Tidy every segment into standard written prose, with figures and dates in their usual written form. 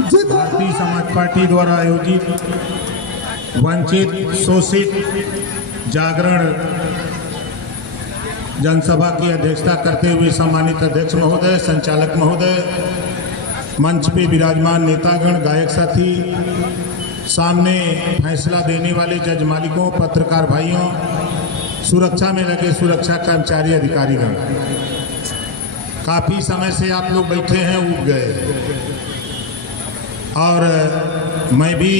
Bharatiya Samaj party द्वारा आयोजित वंचित शोषित जागरण जनसभा की अध्यक्षता करते हुए सम्मानित अध्यक्ष महोदय, संचालक महोदय, मंच पे विराजमान नेतागण, गायक साथी, सामने फैसला देने वाले जज मालिकों, पत्रकार भाइयों, सुरक्षा में लगे सुरक्षा कर्मचारी, अधिकारीगण, काफ़ी समय से आप लोग बैठे हैं, उब गए। और मैं भी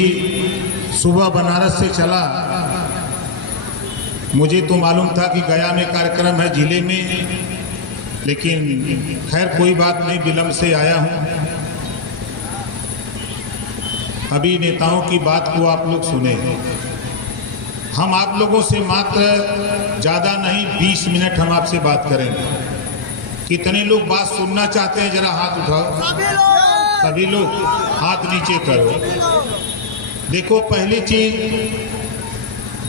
सुबह बनारस से चला, मुझे तो मालूम था कि गया में कार्यक्रम है जिले में, लेकिन खैर कोई बात नहीं, विलम्ब से आया हूँ। अभी नेताओं की बात को आप लोग सुने। हम आप लोगों से मात्र ज़्यादा नहीं 20 मिनट हम आपसे बात करेंगे। कितने लोग बात सुनना चाहते हैं, जरा हाथ उठाओ। सभी लोग हाथ नीचे करो। देखो, पहली चीज,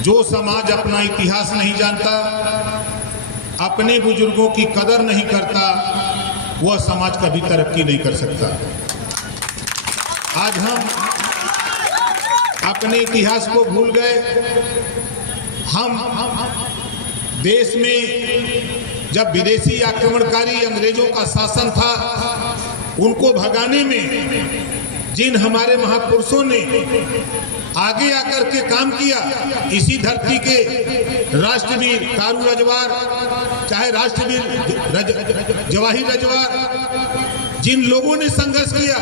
जो समाज अपना इतिहास नहीं जानता, अपने बुजुर्गों की कदर नहीं करता, वह समाज कभी तरक्की नहीं कर सकता। आज हम अपने इतिहास को भूल गए। हम देश में जब विदेशी आक्रमणकारी अंग्रेजों का शासन था, उनको भगाने में जिन हमारे महापुरुषों ने आगे आकर के काम किया, इसी धरती के राष्ट्रवीर कारू रजवार, चाहे राष्ट्रवीर जवाहिर रजवार, जिन लोगों ने संघर्ष किया,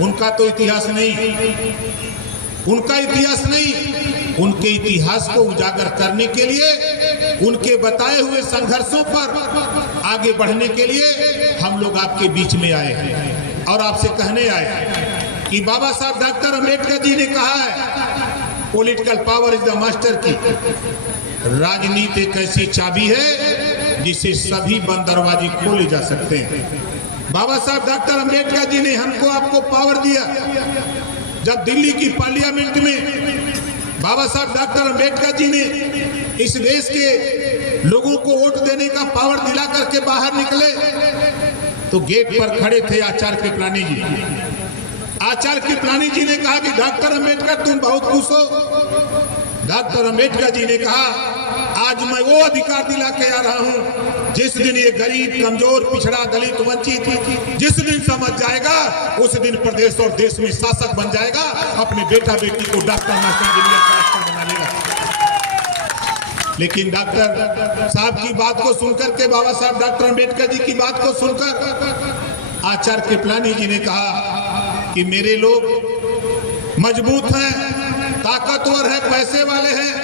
उनका तो इतिहास नहीं, उनका इतिहास नहीं। उनके इतिहास को उजागर करने के लिए, उनके बताए हुए संघर्षों पर आगे बढ़ने के लिए हम लोग आपके बीच में आए हैं और आपसे कहने आए कि बाबा साहब डॉक्टर अम्बेडकर जी ने कहा है, political power is the master की। राजनीति एक ऐसी चाबी है जिसे सभी बंद दरवाजे खोले जा सकते हैं। बाबा साहब डॉक्टर अम्बेडकर जी ने हमको आपको पावर दिया। जब दिल्ली की पार्लियामेंट में बाबा साहब डॉक्टर अम्बेडकर जी ने इस देश के लोगों को वोट देने का पावर दिला करके बाहर निकले, तो गेट पर खड़े थे आचार्य कृपलानी जी। आचार्य कृपलानी जी ने कहा कि डॉक्टर अम्बेडकर तुम बहुत खुश हो। डॉक्टर अम्बेडकर जी ने कहा, आज मैं वो अधिकार दिला के आ रहा हूं जिस दिन ये गरीब, कमजोर, पिछड़ा, दलित, वंचित जिस दिन समझ जाएगा, उस दिन प्रदेश और देश में शासक बन जाएगा, अपने बेटा बेटी को डॉक्टर, मास्टर, इंजीनियर, कलेक्टर बना लेगा। लेकिन डॉक्टर साहब की बात को सुनकर के, बाबा साहब डॉक्टर अम्बेडकर जी की बात को सुनकर आचार्य कृपलानी जी ने कहा कि मेरे लोग मजबूत हैं, ताकतवर है, पैसे वाले हैं,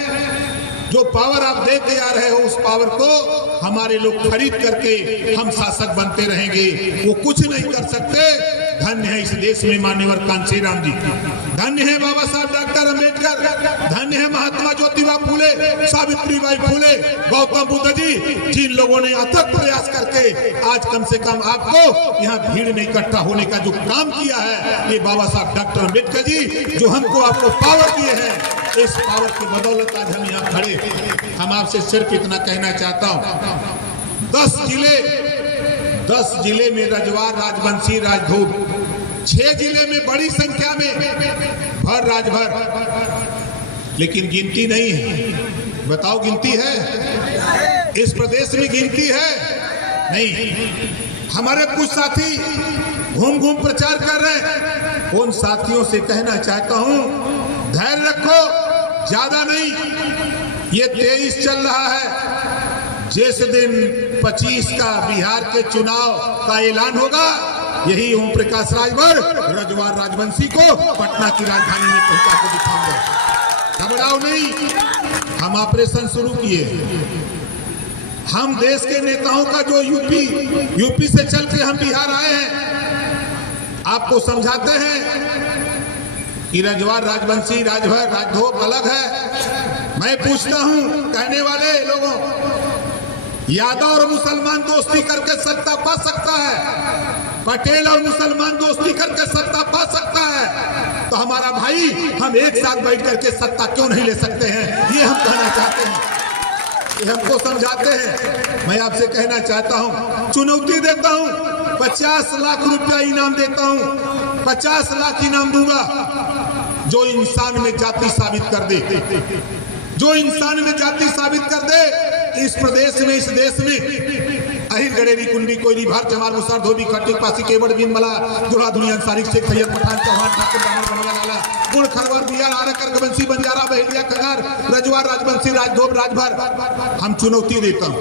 जो पावर आप दे के आ रहे हो, उस पावर को हमारे लोग खरीद करके हम शासक बनते रहेंगे। वो कुछ नहीं कर सकते। धन्य है इस देश में मान्यवर कांशीराम जी, धन्य है बाबा साहब डॉक्टर अम्बेडकर, धन्य है महात्मा ज्योतिबा फूले, सावित्रीबाई फूले, गौतम बुद्ध जी, जिन लोगों ने अथक प्रयास करके आज कम से कम आपको यहाँ भीड़ में इकट्ठा होने का जो काम किया है, ये बाबा साहब डॉक्टर अम्बेडकर जी, जो हमको आपको पावर दिए हैं, इस पावर की बदौलत आज हम यहाँ खड़े। हम आपसे सिर्फ इतना कहना चाहता हूँ, 10 जिले में रजवार, राजवंशी, राजपूत, 6 जिले में बड़ी संख्या में भर राजभर, लेकिन गिनती नहीं है। बताओ, गिनती है? इस प्रदेश में गिनती है? नहीं। हमारे कुछ साथी घूम घूम प्रचार कर रहे हैं। उन साथियों से कहना चाहता हूं, धैर्य रखो, ज्यादा नहीं, ये 23 चल रहा है। जिस दिन 25 का बिहार के चुनाव का ऐलान होगा, यही ओम प्रकाश राजभर रजवार राजवंशी को पटना की राजधानी में पहुंचा के दिखाऊंगा। घबराओ नहीं। हम ऑपरेशन शुरू किए। हम देश के नेताओं का जो यूपी से चल के हम बिहार आए हैं, आपको समझाते हैं कि रजवार, राजवंशी, राजभर, राजधोप अलग है। मैं पूछता हूं कहने वाले लोगों, यादव और मुसलमान दोस्ती करके सत्ता पा सकता है, पटेल और मुसलमान दोस्ती करके सत्ता पा सकता है, तो हमारा भाई हम एक साथ बैठ करके सत्ता क्यों नहीं ले सकते हैं? ये हम कहना चाहते हैं, ये हमको समझाते हैं। मैं आपसे कहना चाहता हूं, चुनौती देता हूं, 50 लाख रुपया इनाम देता हूं। 50 लाख इनाम दूंगा जो इंसान में जाति साबित कर दे, जो इंसान में जाति साबित कर दे। इस प्रदेश में, इस देश में अहिर गड़ेरी कुंडी कोयरी भार जमाल मुसर धोबी खट्टी पासी केवड़ बिन मला दुल्हा दुनिया सारिक शेख सैयद पठान चौहान ठाकुर ब्राह्मण बनवा लाला गुण खरवर बियार आरकर गबंसी बंजारा बहेलिया कगार रजवार राजवंशी राजधोब राजभर। हम चुनौती देता हूं,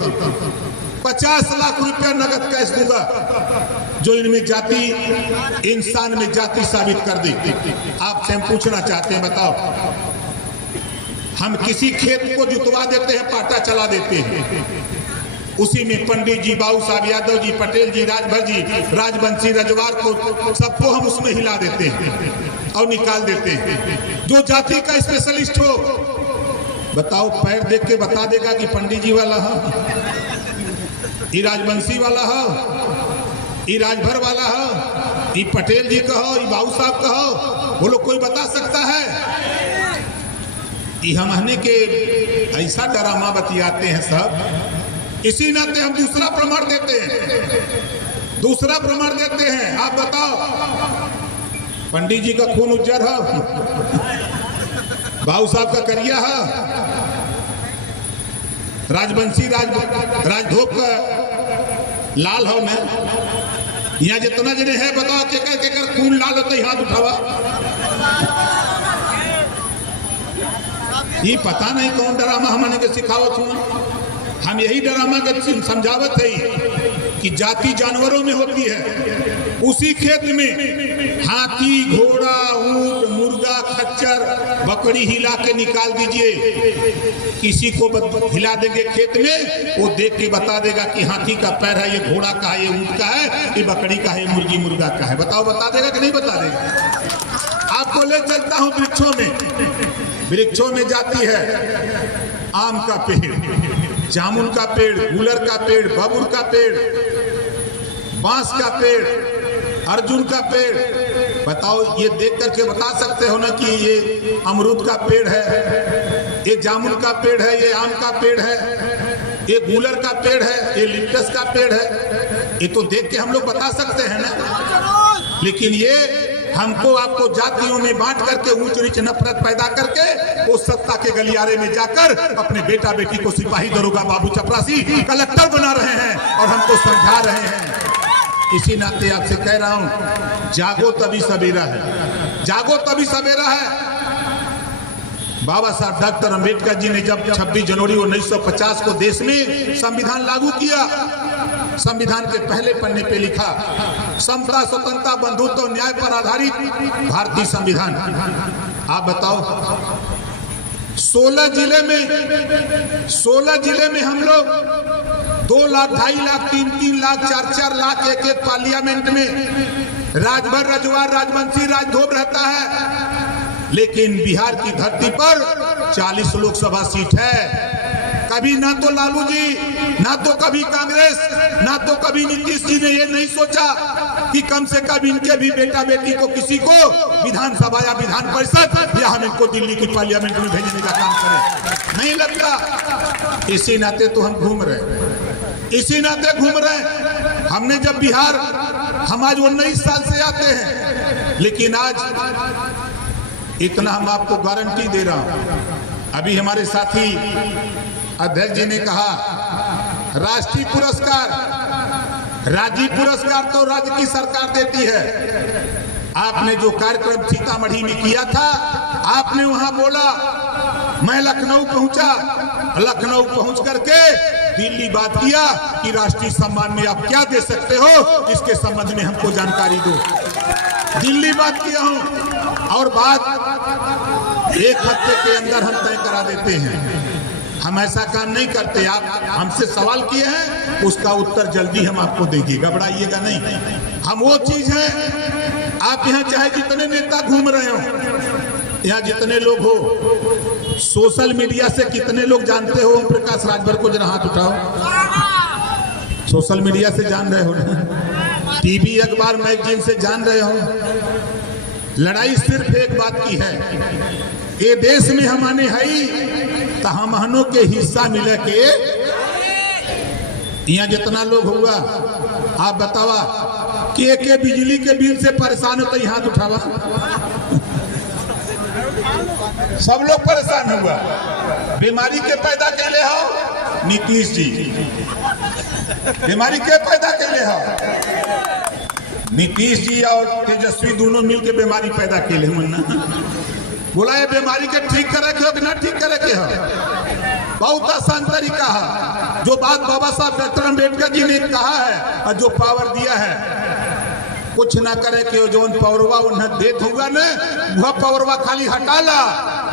50 लाख रुपया नगद कैश दूंगा जो इनमें जाति, इंसान में जाति साबित कर दे। आपसे हम पूछना चाहते हैं, बताओ, हम किसी खेत को जुतवा देते हैं, पाटा चला देते हैं, उसी में पंडित जी, बाबू साहब यादव जी, पटेल जी, राजभर जी, राजवंशी, रजवार को सबको हम उसमें हिला देते हैं और निकाल देते हैं। जो जाति का स्पेशलिस्ट हो, बताओ, पैर देख के बता देगा कि पंडित जी वाला हो, ये राजवंशी वाला हो, ये राजभर वाला हो, ये पटेल जी का हो, ये बाबू साहब का हो, वो लोग कोई बता सकता है? ये हमने के ऐसा डरामा बतियाते हैं सब। इसी नाते हम दूसरा प्रमाण देते हैं, दूसरा प्रमाण देते हैं। आप बताओ, पंडित जी का खून उज्जर है, बाबू साहब का करिया है, राजवंशी राजधोप का लाल हो न, यहाँ जितना जने है बताओ, केकर केकर खून लाल होता है, हाथ उठावा। ये पता नहीं कौन डरामा हमने के सिखावत हुआ। हम यही डरामा के समझावत है कि जाति जानवरों में होती है। उसी खेत में हाथी, घोड़ा, ऊंट, मुर्गा, खच्चर, बकरी हिला के निकाल दीजिए, किसी को हिला देंगे खेत में, वो देख के बता देगा कि हाथी का पैर है, ये घोड़ा का है, ये ऊंट का है, ये बकरी का है, मुर्गी मुर्गा का है। बताओ, बता देगा कि नहीं बता देगा? आपको ले चलता हूं वृक्षों में। वृक्षों में जाती है आम का पेड़, जामुन का पेड़, गूलर का पेड़, बबूल का पेड़, बांस का पेड़, अर्जुन का पेड़। बताओ, ये देख करके बता सकते हो ना कि ये अमरूद का पेड़ है, ये जामुन का पेड़ है, ये आम का पेड़ है, ये गूलर का पेड़ है, ये लिप्टस का पेड़ है। ये तो देख के हम लोग बता सकते हैं ना। लेकिन ये हमको आपको जातियों में बांट करके ऊंच नीच नफरत पैदा करके वो सत्ता के गलियारे में जाकर अपने बेटा बेटी को सिपाही, दरोगा, बाबू, चपरासी, कलेक्टर बना रहे हैं और हमको समझा रहे हैं। इसी नाते आपसे कह रहा हूं, जागो तभी सवेरा है, जागो तभी सवेरा है। बाबा साहब डॉक्टर अंबेडकर जी ने जब 26 जनवरी 1950 को देश में संविधान लागू किया, संविधान के पहले पन्ने पे लिखा, समता, स्वतंत्रता, बंधुत्व, न्याय पर आधारित भारतीय संविधान। आप बताओ, 16 जिले में हम लोग 2 लाख, 2.5 लाख, 3-3 लाख, 4-4 लाख, एक पार्लियामेंट में राजभर, रजवार, राजवंशी, राजधोब रहता है। लेकिन बिहार की धरती पर 40 लोकसभा सीट है। कभी ना तो लालू जी, ना तो कभी कांग्रेस, ना तो कभी नीतीश जी ने ये नहीं सोचा कि कम से कम इनके भी बेटा बेटी को किसी को विधानसभा या विधान परिषद या हम इनको दिल्ली की पार्लियामेंट में भेजने का काम करें। नहीं लगता। इसी नाते तो हम घूम रहे, इसी नाते घूम रहे। हमने जब बिहार, हम आज 19 साल से आते हैं, लेकिन आज इतना हम आपको गारंटी दे रहा हूं। अभी हमारे साथी अध्यक्ष जी ने कहा, राष्ट्रीय पुरस्कार, राज्य पुरस्कार तो राज्य की सरकार देती है। आपने जो कार्यक्रम सीतामढ़ी में किया था, आपने वहां बोला, मैं लखनऊ पहुंचा, लखनऊ पहुंच करके दिल्ली बात किया कि राष्ट्रीय सम्मान में आप क्या दे सकते हो, इसके संबंध में हमको जानकारी दो। दिल्ली बात किया हूं और बात 1 हफ्ते के अंदर हम तय करा देते हैं। हम ऐसा काम नहीं करते। आप हमसे सवाल किए हैं, उसका उत्तर जल्दी हम आपको देंगे, घबराइएगा नहीं। हम वो चीज है, आप यहाँ चाहे जितने नेता घूम रहे हो, यहाँ जितने लोग हो, सोशल मीडिया से कितने लोग जानते हो ओम प्रकाश राजभर को? जरा हाथ उठाओ। सोशल मीडिया से जान रहे हो ना, टीवी, अखबार, मैगजीन से जान रहे हो। लड़ाई सिर्फ एक बात की है, ये देश में हमारे है तो हमहनों के हिस्सा मिले के। यहाँ जितना लोग हुआ, आप बतावा, के बिजली के बिल से परेशान होता ही हाथ उठावा। सब लोग परेशान हुआ। बीमारी के पैदा कैले हो नीतीश जी, बीमारी के पैदा कैले हो नीतीश जी और तेजस्वी दोनों मिलके बीमारी पैदा कैले। मन्ना बोला ये बीमारी के ठीक करे के हो कि ना ठीक करे के हो। बहुत आसान तरीका है। जो बात बाबा साहब डॉक्टर अम्बेडकर जी ने कहा है और जो पावर दिया है, कुछ ना करे कि जो पावरवा उन्हें देत होगा न, वह पावरवा खाली हटा ला।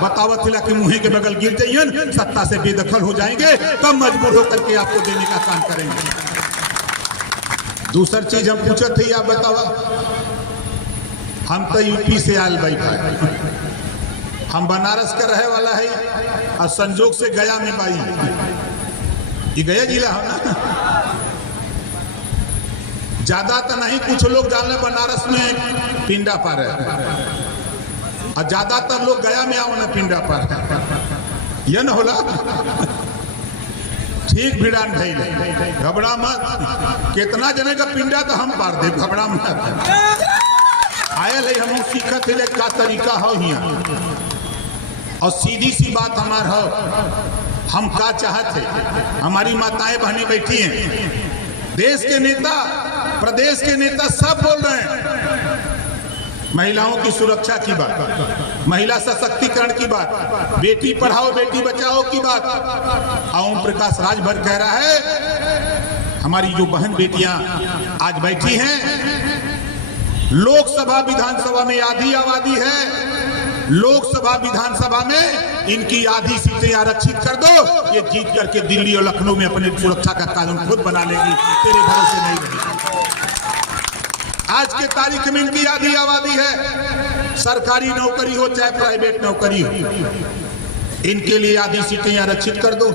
बतावत हिला कि मुँह के बगल गिर जाइए, सत्ता से बेदखल हो जाएंगे, तब मजबूर होकर के आपको देने का काम करेंगे। दूसरी चीज हम पूछे थे, आप बतावा, हम तो यूपी से आयल बैठा, हम बनारस का रहे वाला है और संजोग से गया में बाई, ये गया जिला हो ना। ज्यादा तो नहीं, कुछ लोग जान ले बनारस में पिंडा पर है और ज्यादातर लोग गया में आओ ना पिंडा पर। यह न होला ठीक भिड़ान भाई, घबरा मत। कितना जने का पिंडा तो हम पार दे, घबरा मत। आयल है हम सीखत है का तरीका हो हिया। और सीधी सी बात हमार हो, हम का चाहते, हमारी माताएं बहनें बैठी हैं, देश के नेता प्रदेश के नेता सब बोल रहे हैं महिलाओं की सुरक्षा की बात, महिला सशक्तिकरण की बात, बेटी पढ़ाओ बेटी बचाओ की बात। ओम प्रकाश राजभर कह रहा है हमारी जो बहन बेटियां आज बैठी हैं, लोकसभा विधानसभा में आधी आबादी है, लोकसभा विधानसभा में इनकी आधी सीटें आरक्षित कर दो, ये जीत करके दिल्ली और लखनऊ में अपने सुरक्षा का कानून खुद बना लेगी, तेरे भरोसे नहीं रहेगी। आज के तारीख में इनकी आधी आबादी है, सरकारी नौकरी हो चाहे प्राइवेट नौकरी हो, इनके लिए आधी सीटें आरक्षित कर दो।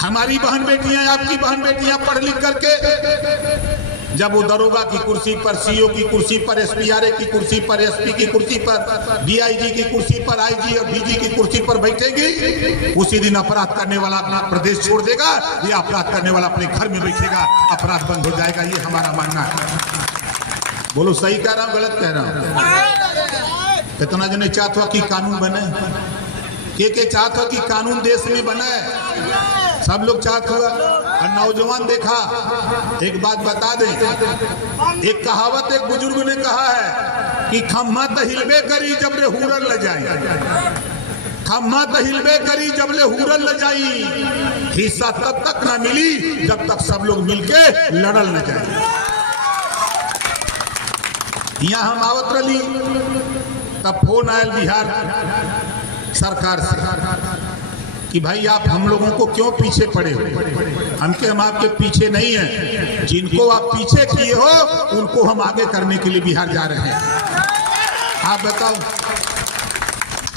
हमारी बहन बेटियां, आपकी बहन बेटियां पढ़ लिख करके जब वो दरोगा की कुर्सी पर, सीओ की कुर्सी पर, एसपीआरए की कुर्सी पर, एसपी की कुर्सी पर, डीआईजी की कुर्सी पर, आईजी और डीजी की कुर्सी पर बैठेगी, उसी दिन अपराध करने वाला अपना प्रदेश छोड़ देगा, या अपराध करने वाला अपने घर में बैठेगा, अपराध बंद हो जाएगा। ये हमारा मानना है। बोलो सही कह रहा हूँ गलत कह रहा हूँ? इतना जने चाहत हो कि कानून बने, के चाहत हो कि कानून देश में बने, सब लोग चाहत हुआ। और नौजवान देखा, एक बात बता दें, एक कहावत एक बुजुर्ग ने कहा है कि खम्मा तो हिलबे करी जब ले हुरल ल जाई, खम्मा तो हिलबे करी जब ले हुरल ल जाई, हिस्सा तब तक ना मिली जब तक सब लोग मिलके लड़ल न जाए। यहाँ हम आवत रही तब फोन आयल बिहार सरकार से कि भाई आप हम लोगों को क्यों पीछे पड़े हो। हम आपके पीछे नहीं हैं, जिनको आप पीछे किए हो उनको हम आगे करने के लिए बिहार जा रहे हैं। आप बताओ,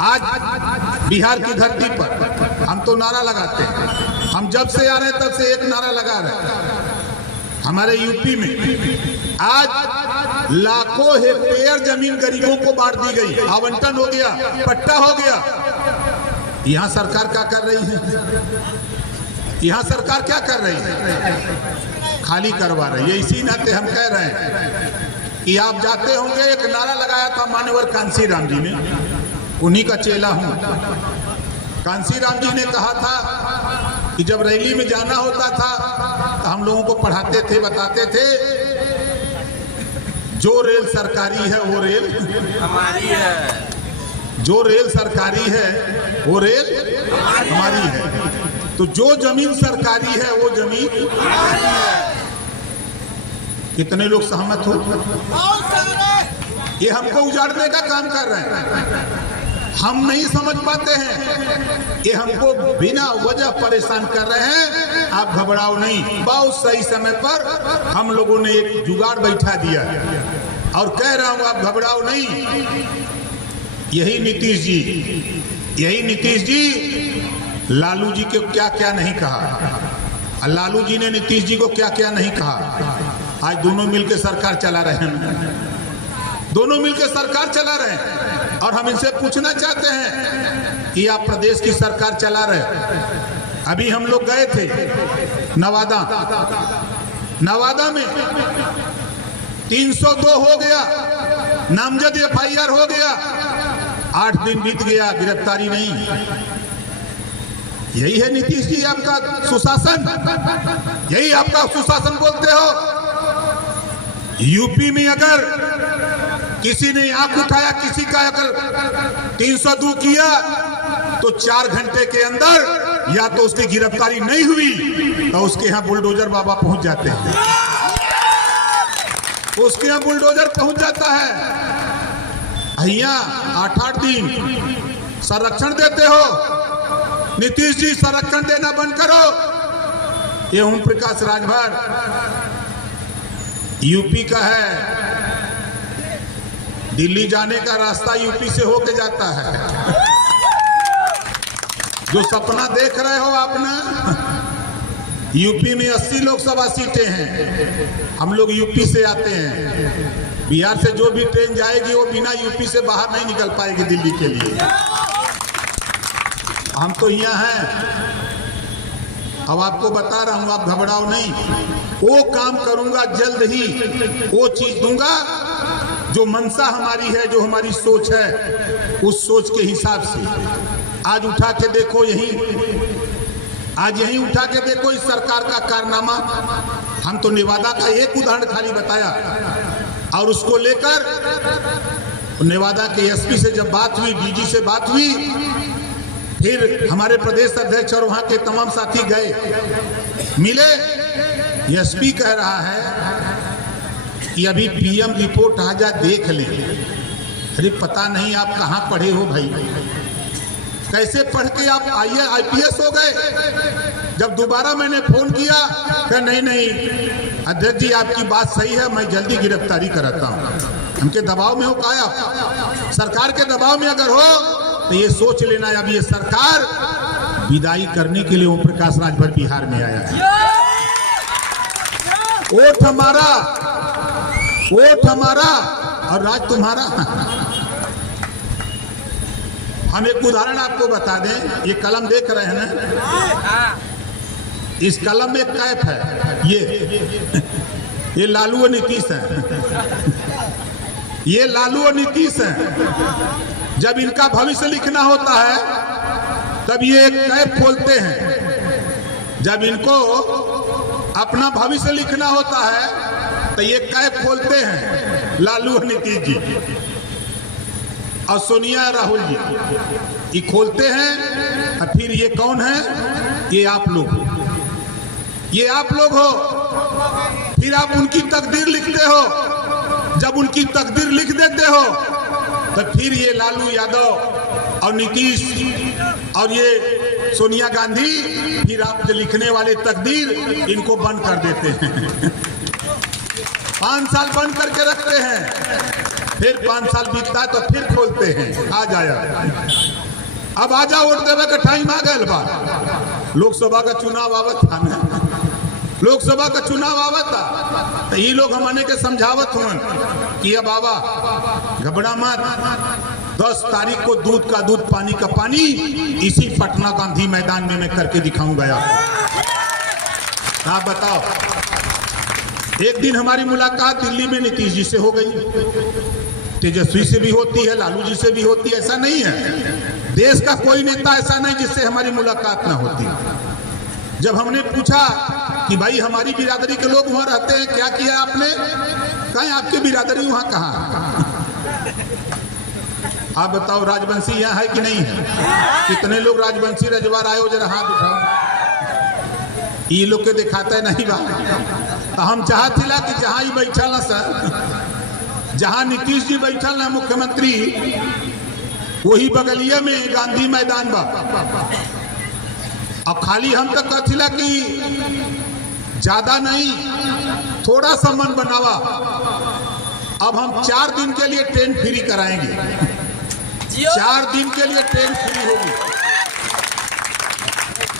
आज बिहार की धरती पर हम तो नारा लगाते हैं, हम जब से आ रहे हैं तब से एक नारा लगा रहे हैं। हमारे यूपी में आज लाखों हेक्टेयर जमीन गरीबों को बांट दी गई, आवंटन हो गया, पट्टा हो गया। यहाँ सरकार क्या कर रही है? यहाँ सरकार क्या कर रही है? खाली करवा रही है। इसी नाते हम कह रहे हैं कि आप जाते होंगे, एक नारा लगाया था मान्यवर कांसी राम जी ने, उन्हीं का चेला हूँ। कांसी राम जी ने कहा था कि जब रैली में जाना होता था तो हम लोगों को पढ़ाते थे, बताते थे, जो रेल सरकारी है वो रेल हमारी है, जो रेल सरकारी है वो रेल हमारी है, तो जो जमीन सरकारी है वो जमीन हमारी है। कितने लोग सहमत हो? ये हमको उजाड़ने का काम कर रहे हैं, हम नहीं समझ पाते हैं, ये हमको बिना वजह परेशान कर रहे हैं। आप घबराओ नहीं, बहुत सही समय पर हम लोगों ने एक जुगाड़ बैठा दिया और कह रहा हूं आप घबराओ नहीं। यही नीतीश जी लालू जी को क्या क्या नहीं कहा, लालू जी ने नीतीश जी को क्या क्या नहीं कहा। आज दोनों मिलकर सरकार चला रहे हैं, दोनों मिलकर सरकार चला रहे हैं। और हम इनसे पूछना चाहते हैं कि आप प्रदेश की सरकार चला रहे, अभी हम लोग गए थे नवादा में 302 हो गया, नामजद FIR हो गया, 8 दिन बीत गया, गिरफ्तारी नहीं। यही है नीतीश जी आपका सुशासन, यही आपका सुशासन बोलते हो। यूपी में अगर किसी ने आंख उठाया, किसी का अगर 302 किया तो 4 घंटे के अंदर या तो उसकी गिरफ्तारी नहीं हुई तो उसके यहां बुलडोजर बाबा पहुंच जाते हैं, उसके यहां बुलडोजर पहुंच जाता है। भैया 8-8 दिन संरक्षण देते हो, नीतीश जी संरक्षण देना बंद करो। ये ओम प्रकाश राजभर यूपी का है, दिल्ली जाने का रास्ता यूपी से होके जाता है। जो सपना देख रहे हो आप ना, यूपी में 80 लोकसभा सीटें हैं, हम लोग यूपी से आते हैं। बिहार से जो भी ट्रेन जाएगी वो बिना यूपी से बाहर नहीं निकल पाएगी दिल्ली के लिए। हम तो यहाँ हैं। अब आपको बता रहा हूं, आप घबराओ नहीं, वो काम करूंगा जल्द ही, वो चीज दूंगा जो मंशा हमारी है, जो हमारी सोच है, उस सोच के हिसाब से। आज उठा के देखो, आज यहीं उठा के देखो इस सरकार का कारनामा। हम तो नेवादा का एक उदाहरण खाली बताया, और उसको लेकर नेवादा के SP से जब बात हुई, DG से बात हुई, फिर हमारे प्रदेश अध्यक्ष और वहां के तमाम साथी गए, मिले। SP कह रहा है कि अभी PM रिपोर्ट आ जा, देख ले। अरे पता नहीं आप कहां पढ़े हो भाई, कैसे पढ़ के आप IPS हो गए। जब दोबारा मैंने फोन किया कि नहीं अध्यक्ष जी आपकी बात सही है, मैं जल्दी गिरफ्तारी कराता हूं। उनके दबाव में हो का आप? सरकार के दबाव में अगर हो तो ये सोच लेना, अब ये सरकार विदाई करने के लिए ओम प्रकाश राजभर बिहार में आया है। वोट हमारा और राज तुम्हारा। हम एक उदाहरण आपको बता दें, ये कलम देख रहे हैं ना, इस कलम में कैप है, ये लालू और नीतीश है, ये लालू और नीतीश है। जब इनका भविष्य लिखना होता है तब ये एक कैप खोलते हैं, जब इनको अपना भविष्य लिखना होता है तो ये कैप खोलते हैं, लालू और नीतीश जी और सोनिया राहुल जी, ये खोलते हैं। और फिर ये कौन है? ये आप लोग, ये आप लोग हो। फिर आप उनकी तकदीर लिखते हो, जब उनकी तकदीर लिख देते हो तो फिर ये लालू यादव और नीतीश और ये सोनिया गांधी, फिर आप जो लिखने वाले तकदीर, इनको बंद कर देते हैं। 5 साल बंद करके रखते हैं, फिर 5 साल बीतता है तो फिर खोलते हैं। आ जाया, अब आजा, वोट देवे का टाइम आ गया बा। लोकसभा का चुनाव आवत था ना, लोकसभा का चुनाव आवत था तो ये लोग हमने के समझावत हुन कि अब बाबा घबरा मत, 10 तारीख को दूध का दूध पानी का पानी इसी पटना गांधी मैदान में मैं करके दिखाऊंगा। आप बताओ, एक दिन हमारी मुलाकात दिल्ली में नीतीश जी से हो गई, तेजस्वी से भी होती है, लालू जी से भी होती है, ऐसा नहीं है। देश का कोई नेता ऐसा नहीं जिससे हमारी मुलाकात ना होती। जब हमने पूछा कि भाई हमारी बिरादरी के लोग वहां रहते हैं, क्या किया आपने? कहीं आपकी बिरादरी वहां कहाँ? आप बताओ, राजवंशी यहाँ है कि नहीं है? कितने लोग राजवंशी रजवार आए हो, जरा हाथ उठाओ। ये लोग के दिखाता है नहीं बात। तो हम चाहते ला कि जहां ही बैठा ना सर, जहां नीतीश जी बैठल ना मुख्यमंत्री, वही बगलिया में गांधी मैदान बा। अब खाली हम तक कथिला कि ज्यादा नहीं, थोड़ा सा मन बनावा। अब हम 4 दिन के लिए ट्रेन फ्री कराएंगे, 4 दिन के लिए ट्रेन फ्री होगी।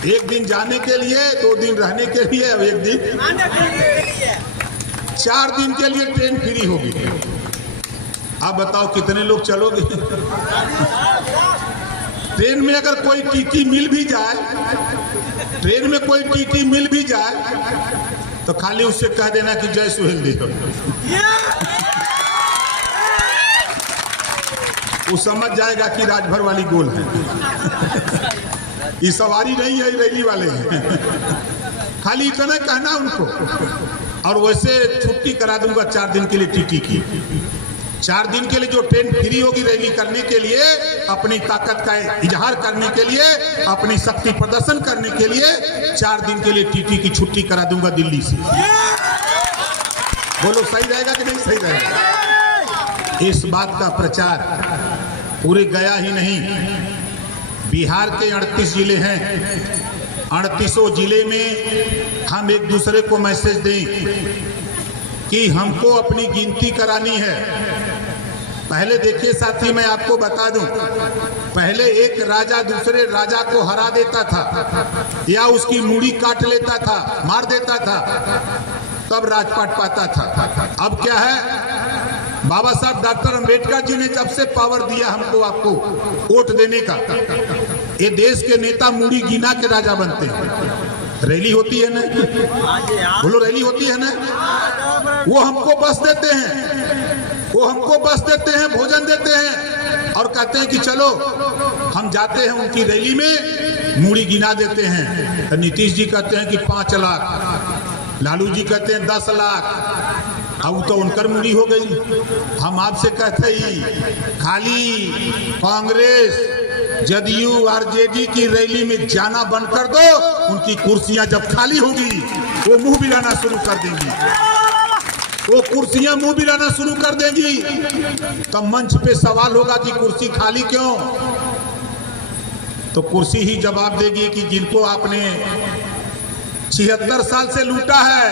1 दिन जाने के लिए, 2 दिन रहने के लिए, अब 1 दिन, 4 दिन के लिए ट्रेन फ्री होगी। आप बताओ कितने लोग चलोगे? ट्रेन में अगर कोई टीटी मिल भी जाए, ट्रेन में कोई टीटी मिल भी जाए तो खाली उससे कह देना कि जय सुहेल देव, वो समझ जाएगा कि राजभर वाली गोल है। ये सवारी नहीं है, रैली वाले हैं। खाली इतना कहना उनको, और वैसे छुट्टी करा दूंगा 4 दिन के लिए टीटी की। 4 दिन के लिए जो ट्रेन फ्री होगी रैली करने के लिए, अपनी ताकत का इजहार करने के लिए, अपनी शक्ति प्रदर्शन करने के लिए 4 दिन के लिए टीटी की छुट्टी करा दूंगा दिल्ली से। बोलो सही रहेगा कि नहीं सही रहेगा? इस बात का प्रचार पूरे गया ही नहीं, बिहार के 38 जिले हैं, 38 जिले में हम एक दूसरे को मैसेज दें कि हमको अपनी गिनती करानी है। पहले देखिए साथी, मैं आपको बता दूं, पहले एक राजा दूसरे राजा को हरा देता था या उसकी मूड़ी काट लेता था, मार देता था, तब राजपाट पाता था। अब क्या है, बाबा साहब डॉक्टर अंबेडकर जी ने जब से पावर दिया हमको आपको वोट देने का, ये देश के नेता मूड़ी गिना के राजा बनते हैं। रैली होती है ना, बोलो रैली होती है ना, वो हमको बस देते हैं, वो हमको बस देते हैं, भोजन देते हैं और कहते हैं कि चलो हम जाते हैं उनकी रैली में, मूड़ी गिना देते हैं। तो नीतीश जी कहते हैं कि 5 लाख, लालू जी कहते हैं 10 लाख, अब तो उनकर मूड़ी हो गई। हम आपसे कहते ही खाली कांग्रेस, जदयू, आरजेडी की रैली में जाना बंद कर दो, उनकी कुर्सियां जब खाली होगी वो मुंह बिलाना शुरू कर देंगी, वो कुर्सियां मुंह बिलाना शुरू कर देंगी। तब मंच पे सवाल होगा कि कुर्सी खाली क्यों? तो कुर्सी ही जवाब देगी कि जिनको आपने 76 साल से लूटा है,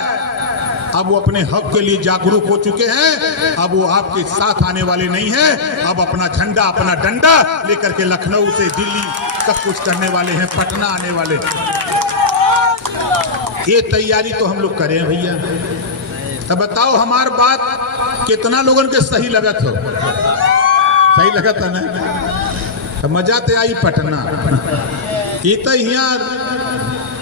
अब वो अपने हक के लिए जागरूक हो चुके हैं, अब वो आपके साथ आने वाले नहीं हैं। अब अपना झंडा, अपना डंडा लेकर के लखनऊ से दिल्ली तक कुछ करने वाले हैं, पटना आने वाले हैं। ये तैयारी तो हम लोग करें भैया। तब बताओ हमार बात कितना लोगों के सही लगत हो? सही लगत है ना? मजा तो आई पटना, ये तो यहाँ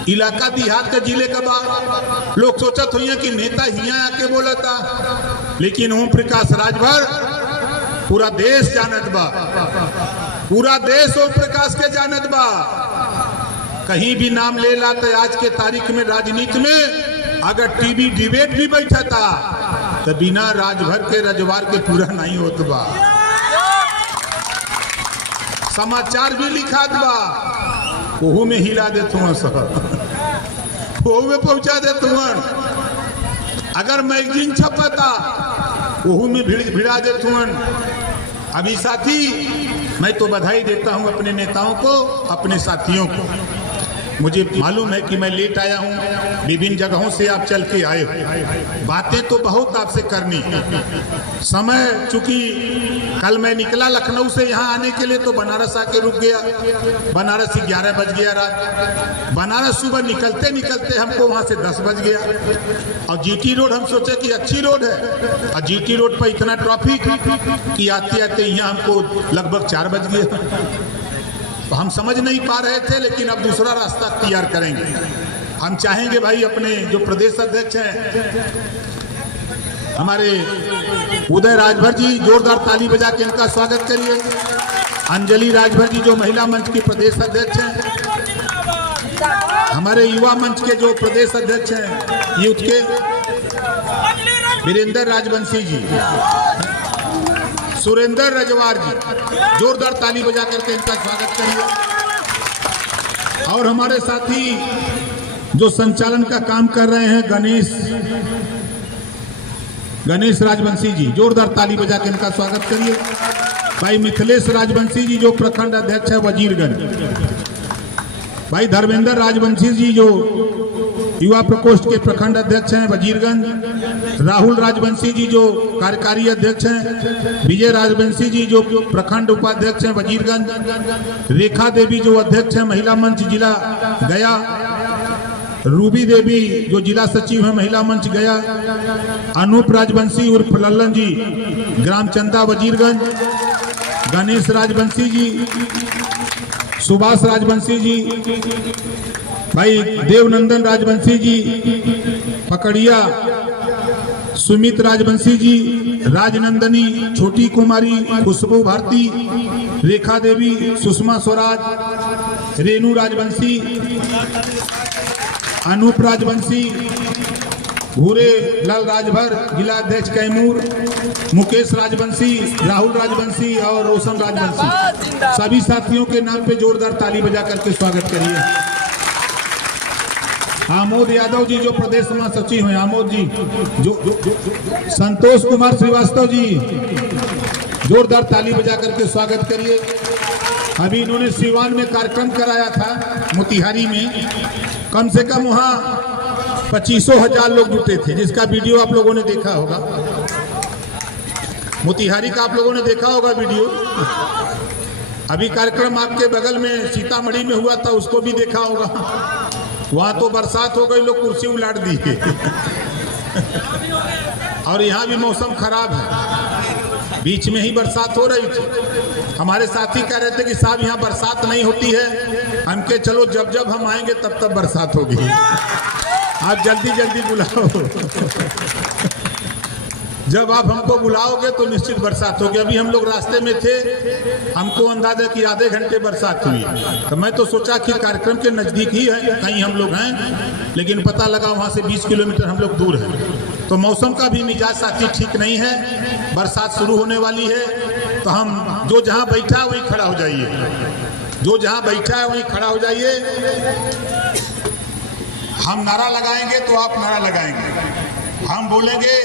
इलाका देहात के जिले का बात लोग सोचत हुई कि नेता हिया आके बोला था, लेकिन ओम प्रकाश राजभर पूरा देश जानत बा, पूरा देश ओम प्रकाश के जानत बा। कहीं भी नाम ले ला तो आज के तारीख में राजनीति में अगर टीवी डिबेट भी बैठा था तो बिना राजभर के रजवार के पूरा नहीं होत बा। समाचार भी लिखात बा, वहू में हिला देते हैं सब, वहू में पहुंचा देते हैं। अगर मैगजीन छपता वहू में भिड़ा देते हैं। अभी साथी, मैं तो बधाई देता हूं अपने नेताओं को, अपने साथियों को। मुझे मालूम है कि मैं लेट आया हूं, विभिन्न जगहों से आप चल के आए हो, बातें तो बहुत आपसे करनी। समय चूंकि कल मैं निकला लखनऊ से यहाँ आने के लिए तो बनारस आके रुक गया, बनारस ही 11 बज गया रात। बनारस सुबह निकलते निकलते हमको वहाँ से 10 बज गया। और जीटी रोड हम सोचे कि अच्छी रोड है, और जीटी रोड पर इतना ट्रैफिक कि आते आते यहाँ हमको लगभग 4 बज गया। तो हम समझ नहीं पा रहे थे, लेकिन अब दूसरा रास्ता तैयार करेंगे। हम चाहेंगे भाई अपने जो प्रदेश अध्यक्ष हैं हमारे उदय राजभर जी, जोरदार ताली बजा के इनका स्वागत करिए। अंजलि राजभर जी जो महिला मंच की प्रदेश अध्यक्ष हैं, हमारे युवा मंच के जो प्रदेश अध्यक्ष हैं यूथ के, वीरेंद्र राजवंशी जी, सुरेंद्र रजवार जी, जोरदार ताली बजा करके इनका स्वागत करिए। और हमारे साथी जो संचालन का काम कर रहे हैं गणेश राजवंशी जी, जोरदार ताली बजा के इनका स्वागत करिए। भाई मिथिलेश राजवंशी जी जो प्रखंड अध्यक्ष है वजीरगंज, भाई धर्मेंद्र राजवंशी जी जो युवा प्रकोष्ठ के प्रखंड अध्यक्ष हैं वजीरगंज, राहुल राजवंशी जी जो कार्यकारी अध्यक्ष हैं, विजय राजवंशी जी जो प्रखंड उपाध्यक्ष हैं वजीरगंज, रेखा देवी जो अध्यक्ष हैं महिला मंच जिला गया, रूबी देवी जो जिला सचिव है महिला मंच गया, अनूप राजवंशी उर्फ लल्लन जी ग्राम चंदा वजीरगंज, गणेश राजवंशी जी, सुभाष राजवंशी जी, भाई देवनंदन राजवंशी जी, पकड़िया सुमित राजवंशी जी, राजनंदनी, छोटी कुमारी, खुशबू भारती, रेखा देवी, सुषमा स्वराज, रेणु राजवंशी, अनूप राजवंशी, भूरे लाल राजभर, जिला अध्यक्ष कैमूर, मुकेश राजवंशी, राहुल राजवंशी और रोशन राजवंशी, सभी साथियों के नाम पे जोरदार ताली बजा करके स्वागत करिए। आमोद यादव जी जो प्रदेश महासचिव हैं, आमोद जी, जो संतोष कुमार श्रीवास्तव जी, जोरदार ताली बजा करके स्वागत करिए। अभी इन्होंने सिवान में कार्यक्रम कराया था मोतिहारी में, कम से कम वहां 25,000 लोग जुटे थे, जिसका वीडियो आप लोगों ने देखा होगा। मोतिहारी का आप लोगों ने देखा होगा वीडियो। अभी कार्यक्रम आपके बगल में सीतामढ़ी में हुआ था, उसको भी देखा होगा। वहां तो बरसात हो गई, लोग कुर्सी उलाट दी और यहाँ भी मौसम खराब है, बीच में ही बरसात हो रही थी। हमारे साथी कह रहे थे कि साहब यहाँ बरसात नहीं होती है। हम के चलो जब जब हम आएंगे तब तब बरसात होगी, आप जल्दी जल्दी बुलाओ। जब आप हमको बुलाओगे तो निश्चित बरसात होगी। अभी हम लोग रास्ते में थे, हमको अंदाजा कि आधे घंटे बरसात हुई, तो मैं तो सोचा कि कार्यक्रम के नज़दीक ही है, कहीं हम लोग हैं, लेकिन पता लगा वहाँ से 20 किलोमीटर हम लोग दूर हैं। तो मौसम का भी मिजाज साथी ठीक नहीं है, बरसात शुरू होने वाली है। तो हम जो जहाँ बैठा है वहीं खड़ा हो जाइए, जो जहाँ बैठा है वहीं खड़ा हो जाइए। हम नारा लगाएंगे तो आप नारा लगाएंगे। हम बोलेंगे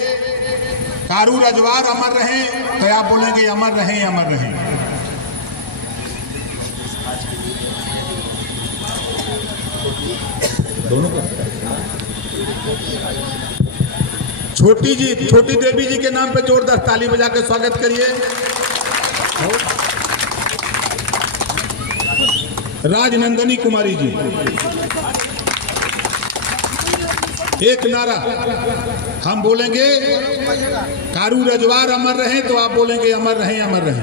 कारू रजवार अमर रहें, तो आप बोलेंगे अमर रहें, अमर रहें। दोनों को छोटी देवी जी के नाम पे जोरदार ताली बजा के स्वागत करिए। राजनंदनी कुमारी जी, एक नारा हम बोलेंगे कारू रजवार अमर रहें, तो आप बोलेंगे अमर रहें, अमर रहें।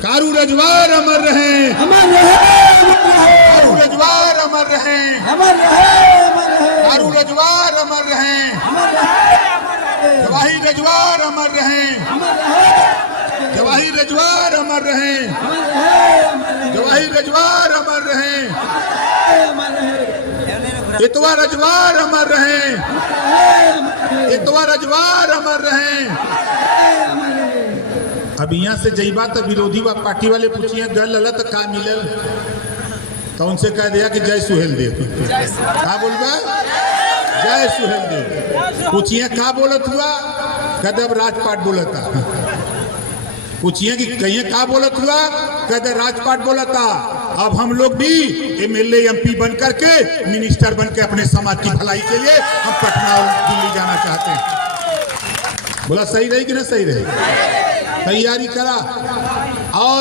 कारू रजवार अमर रहें, अमर रहें, कारू रजवार अमर रहें, अमर रहें, कारू रजवार अमर रहें, जवाही रजवार अमर रहें, जवाही रजवार अमर रहें, जवाही रजवार अमर रहें, इतवा रजवार अमर रहें, इतवा रजवार अमर रहें। अब यहाँ से जईबा तो विरोधी पार्टी वाले पूछिए गल ललत का मिलल, तो उनसे कह दिया कि जय सुहेल देव। क्या बोलबा? जय सुहेल देव। पूछिए क्या बोलत हुआ? कहते अब राजपाट बोलता। पूछिए कि कहिए क्या बोलत हुआ? कहते राजपाट बोलता। अब हम लोग भी MLA MP बन करके, मिनिस्टर बन के अपने समाज की भलाई के लिए हम पटना और दिल्ली जाना चाहते हैं। बोला सही रही कि ना सही रही? तैयारी करा। और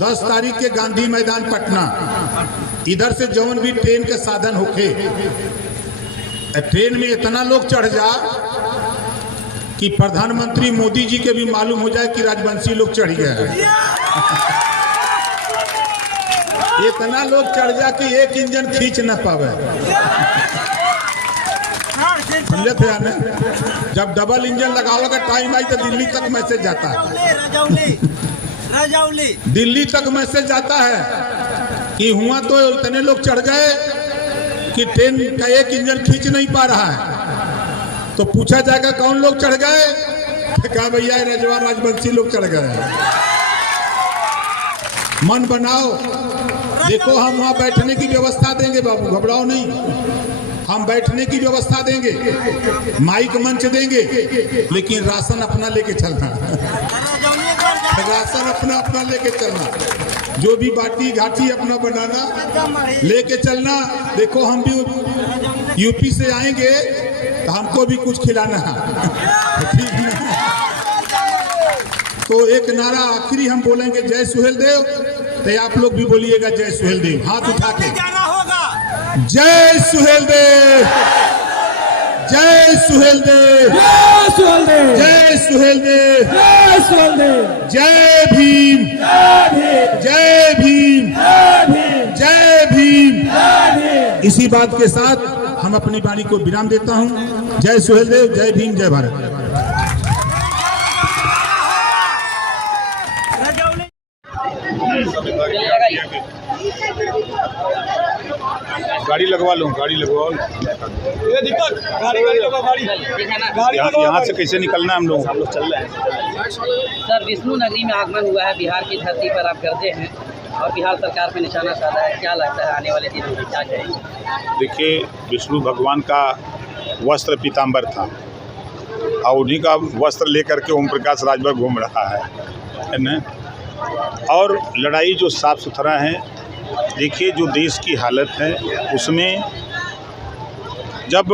10 तारीख के गांधी मैदान पटना, इधर से जौन भी ट्रेन के साधन होके, ट्रेन में इतना लोग चढ़ जा कि प्रधानमंत्री मोदी जी के भी मालूम हो जाए कि राजवंशी लोग चढ़ गए। इतना लोग चढ़ जा कि एक इंजन खींच न पावे। समझे थे यार? जब डबल इंजन लगावे का टाइम आई तो दिल्ली तक मैसेज जाता है, दिल्ली तक मैसेज जाता है कि हुआ तो इतने लोग चढ़ गए कि ट्रेन का एक इंजन खींच नहीं पा रहा है। तो पूछा जाएगा कौन लोग चढ़ गए? कहा भैया रजवार राजवंशी लोग चढ़ गए। मन बनाओ, देखो हम वहाँ बैठने की व्यवस्था देंगे बाबू, घबराओ नहीं। हम बैठने की व्यवस्था देंगे, माइक मंच देंगे, लेकिन राशन अपना लेके चलना। राशन अपना लेके चलना, जो भी बाटी घाटी अपना बनाना लेके चलना। देखो हम भी यूपी से आएंगे तो हमको भी कुछ खिलाना है, ठीक है? तो एक नारा आखिरी हम बोलेंगे जय सुहेल देव, तो आप लोग भी बोलिएगा जय सुहेल देव, हाथ उठा के। जय सुहेल देव, जय सुहेल देव, जय सुहेल देव, जय सुहेल देव, जय सुहेल देव, जय भीम, जय भीम, जय भीम, जय भीम, जय भीम। जय भीम। इसी बात के साथ हम अपनी वाणी को विराम देता हूं। जय सुहेलदेव, जय भीम, जय भारत। गाड़ी लगवा लो, गाड़ी लगवाओ। ये दीपक गाड़ी लगवा, गाड़ी यहाँ से कैसे निकलना है? हम लोग चल रहे हैं। सर, विष्णु नगरी में आगमन हुआ है, बिहार की धरती पर आप करते हैं और बिहार सरकार पे निशाना साधा है, क्या लगता है आने वाले दिनों में क्या करेंगे? देखिए, विष्णु भगवान का वस्त्र पीताम्बर था और उन्हीं का वस्त्र लेकर के ओम प्रकाश राजभर घूम रहा है ना। और लड़ाई जो साफ सुथरा है, देखिए जो देश की हालत है उसमें जब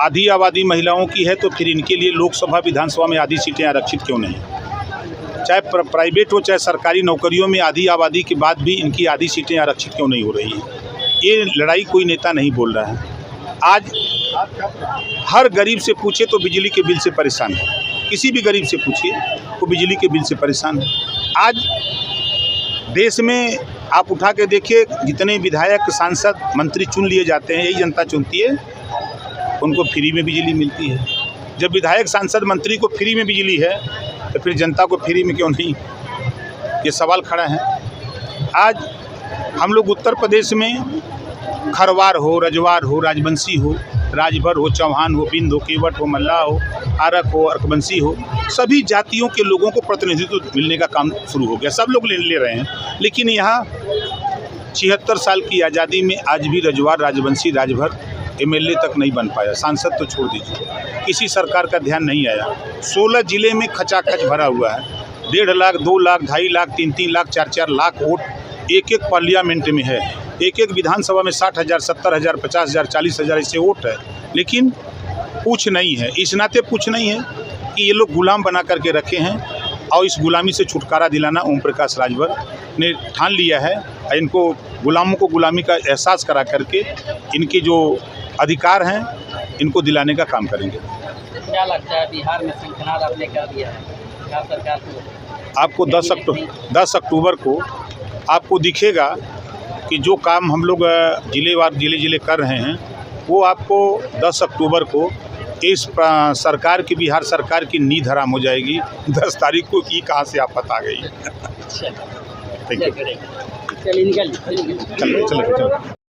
आधी आबादी महिलाओं की है तो फिर इनके लिए लोकसभा विधानसभा में आधी सीटें आरक्षित क्यों नहीं? चाहे प्राइवेट हो चाहे सरकारी नौकरियों में आधी आबादी के बाद भी इनकी आधी सीटें आरक्षित क्यों नहीं हो रही हैं? ये लड़ाई कोई नेता नहीं बोल रहा है। आज हर गरीब से पूछे तो बिजली के बिल से परेशान है, किसी भी गरीब से पूछिए वो बिजली के बिल से परेशान है। आज देश में आप उठा के देखिए, जितने विधायक सांसद मंत्री चुन लिए जाते हैं, यही जनता चुनती है, उनको फ्री में बिजली मिलती है। जब विधायक सांसद मंत्री को फ्री में बिजली है तो फिर जनता को फ्री में क्यों नहीं? ये सवाल खड़ा है। आज हम लोग उत्तर प्रदेश में खरवार हो, रजवार हो, राजवंशी हो, राजभर हो, चौहान हो, बिंद हो, केवट हो, मल्लाह हो, आरक हो, अर्कवंशी हो, सभी जातियों के लोगों को प्रतिनिधित्व मिलने का काम शुरू हो गया। सब लोग ले रहे हैं। लेकिन यहाँ 76 साल की आज़ादी में आज भी रजवार, राजवंशी, राजभर एमएलए तक नहीं बन पाया। सांसद तो छोड़ दीजिए, किसी सरकार का ध्यान नहीं आया। 16 जिले में खचाखच भरा हुआ है। 1.5 लाख, 2 लाख, 2.5 लाख, 3-3 लाख, 4-4 लाख वोट एक पार्लियामेंट में है। एक विधानसभा में 60,000, 70,000, 50,000, 40,000 ऐसे वोट है। लेकिन पूछ नहीं है। इस नाते पूछ नहीं है कि ये लोग गुलाम बना करके रखे हैं और इस गुलामी से छुटकारा दिलाना ओम प्रकाश राजभर ने ठान लिया है। इनको गुलामों को गुलामी का एहसास करा करके इनके जो अधिकार हैं इनको दिलाने का काम करेंगे। क्या लगता है बिहार में शंखनाद आपने कर दिया है बिहार सरकार को? आपको 10 अक्टूबर को आपको दिखेगा कि जो काम हम लोग जिलेवार जिले कर रहे हैं वो आपको 10 अक्टूबर को इस सरकार की, बिहार सरकार की नींद हराम हो जाएगी 10 तारीख को कि कहाँ से आप पता गई। अच्छा, थैंक यू। चलिए निकलिए। चलो।